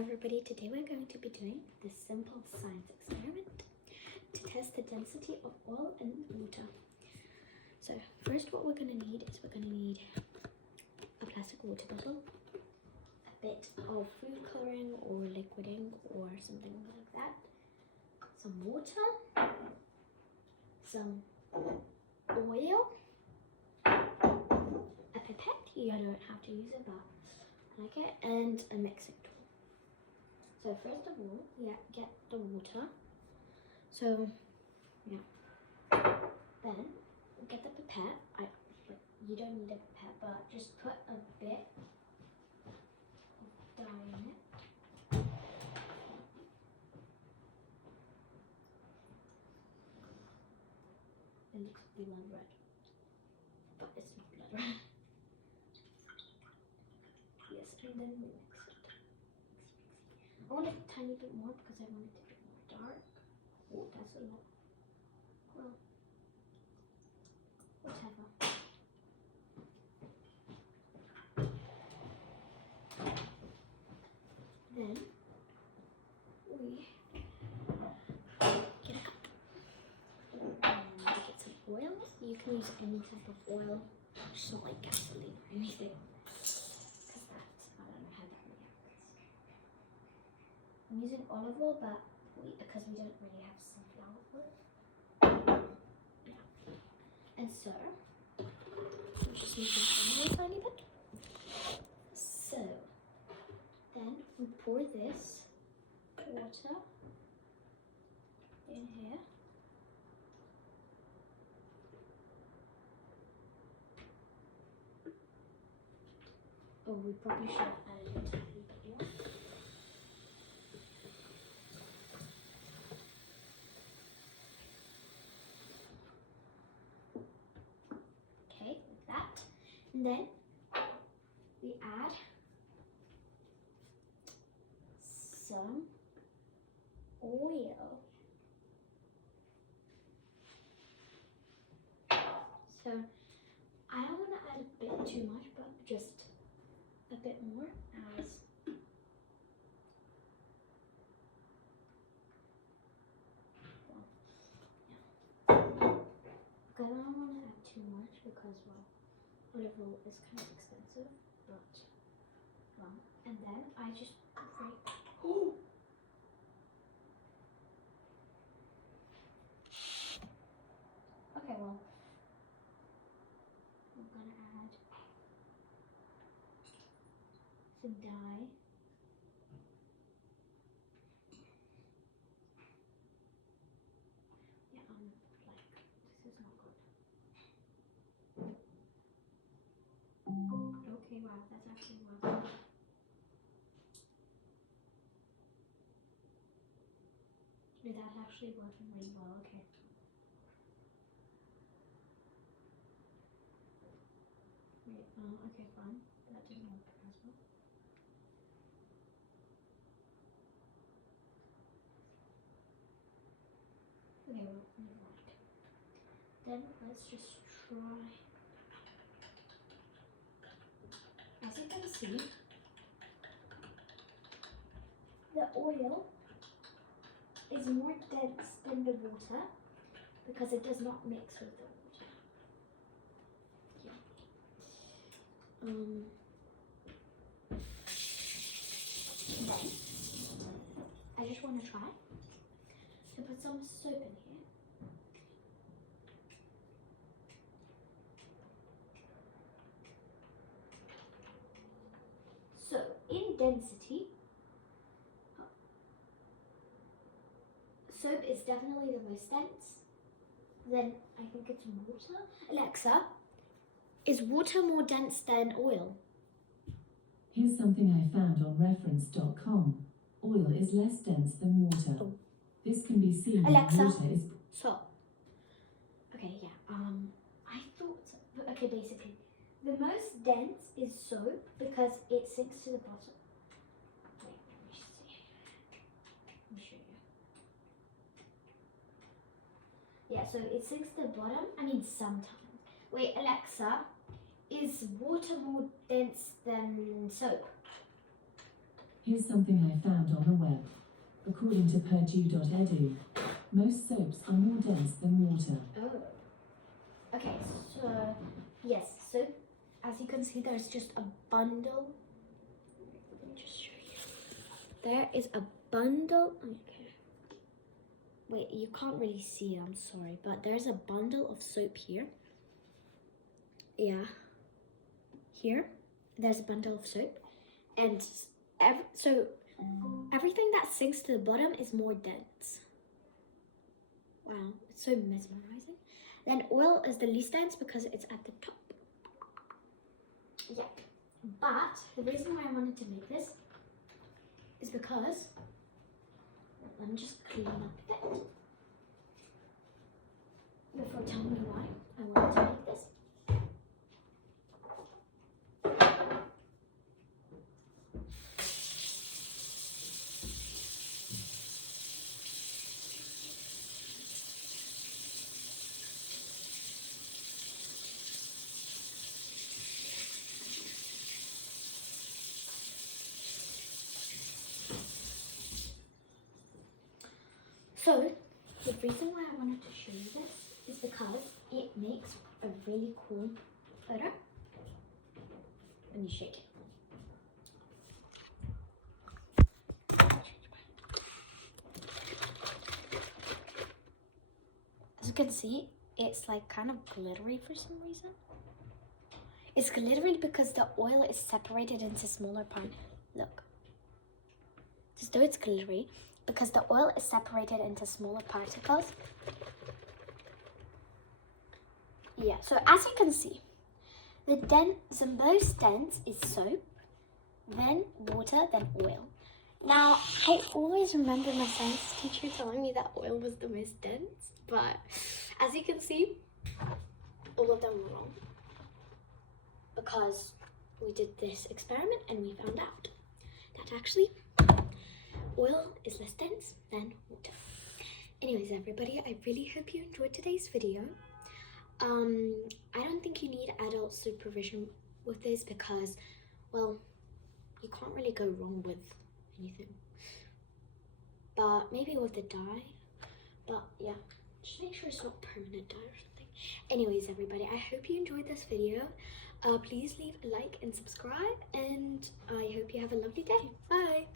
Everybody, today we're going to be doing this simple science experiment to test the density of oil in water. So first what we're going to need is a plastic water bottle, a bit of food coloring or liquid ink or something like that, some water, some oil, a pipette, you don't have to use it but I like it, and a mixing tool. So first of all, get the water. So then get the pipette. You don't need a pipette, but just put a bit of dye in it. It looks blood red, but it's not blood red. Yes, and then we mix it. I want it a tiny bit more because I want it to be more dark. Oh, that's a lot. Well, whatever. Then we get a cup and get some oil. You can use any type of oil, just not like gasoline or anything. I'm using olive oil, but because we don't really have sunflower oil. Yeah. And so, I'm just using a little tiny bit. So, then we pour this water in here. Oh, we probably should have added a tiny bit more. And then we add some oil. So I don't want to add a bit too much, but just a bit more as well. Yeah. Because I don't want to add too much because olive oil is kind of expensive, but and then I just oh. Okay, well, I'm gonna add some dye. Yeah, this is not good. Okay, wow, that's actually working. No, that's actually working really well, okay. Wait, okay, fine. That didn't work as well. Okay, well, never mind. Then let's just try. As you can see, the oil is more dense than the water because it does not mix with the water. Yeah. Then I just want to try to put some soap in here. So in density, soap is definitely the most dense. Then I think it's water. Alexa, is water more dense than oil? Here's something I found on reference.com. Oil is less dense than water. Oh. This can be seen Alexa, when water is... Stop. Okay, yeah. I thought so. Okay, basically, the most dense is soap because it sinks to the bottom. Wait, let me see. Let me show you. Yeah, so it sinks to the bottom. I mean, sometimes. Wait, Alexa, is water more dense than soap? Here's something I found on the web. According to Purdue.edu, most soaps are more dense than water. Oh. Okay, so yes, so as you can see, there's just a bundle. Let me just show you. There is a bundle. Okay. Wait, you can't really see, I'm sorry, but there's a bundle of soap here. Yeah. Here, there's a bundle of soap. And everything that sinks to the bottom is more dense. Wow, it's so mesmerizing. Then oil is the least dense because it's at the top. Yeah, but the reason why I wanted to make this is because, let me just clean up a bit before telling you why I wanted to make this. So, the reason why I wanted to show you this is because it makes a really cool photo when you shake it. As you can see, it's like kind of glittery for some reason. It's glittery because the oil is separated into smaller parts. Look. Just though it's glittery because the oil is separated into smaller particles. Yeah, so as you can see, the most dense is soap, then water, then oil. Now, I always remember my science teacher telling me that oil was the most dense, but as you can see, all of them were wrong. Because we did this experiment and we found out that actually oil is less dense than water. Anyways, everybody, I really hope you enjoyed today's video. I don't think you need adult supervision with this because, well, you can't really go wrong with anything. But maybe with the dye. But yeah, just make sure it's not permanent dye or something. Anyways, everybody, I hope you enjoyed this video. Please leave a like and subscribe, and I hope you have a lovely day. Bye!